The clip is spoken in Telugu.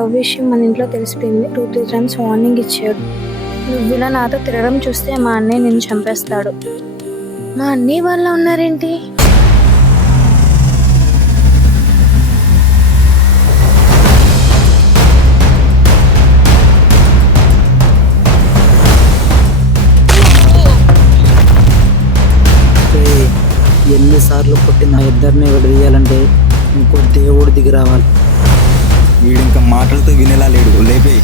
లవ్ విషయం మన ఇంట్లో తెలిసిపోయింది. 2-3 టైమ్స్ వార్నింగ్ ఇచ్చాడు. నువ్వు ఇలా నాతో తిరగడం చూస్తే మా అన్నయ్య నిన్ను చంపేస్తాడు. మా అన్నయ్య వాళ్ళ ఉన్నారేంటి? ఎన్నిసార్లు పుట్టిన ఇద్దరిని విడదీయాలంటే ఇంకో దేవుడు దిగి రావాలి. వీడింకా మాటలతో వినేలా లేడు, లేపే.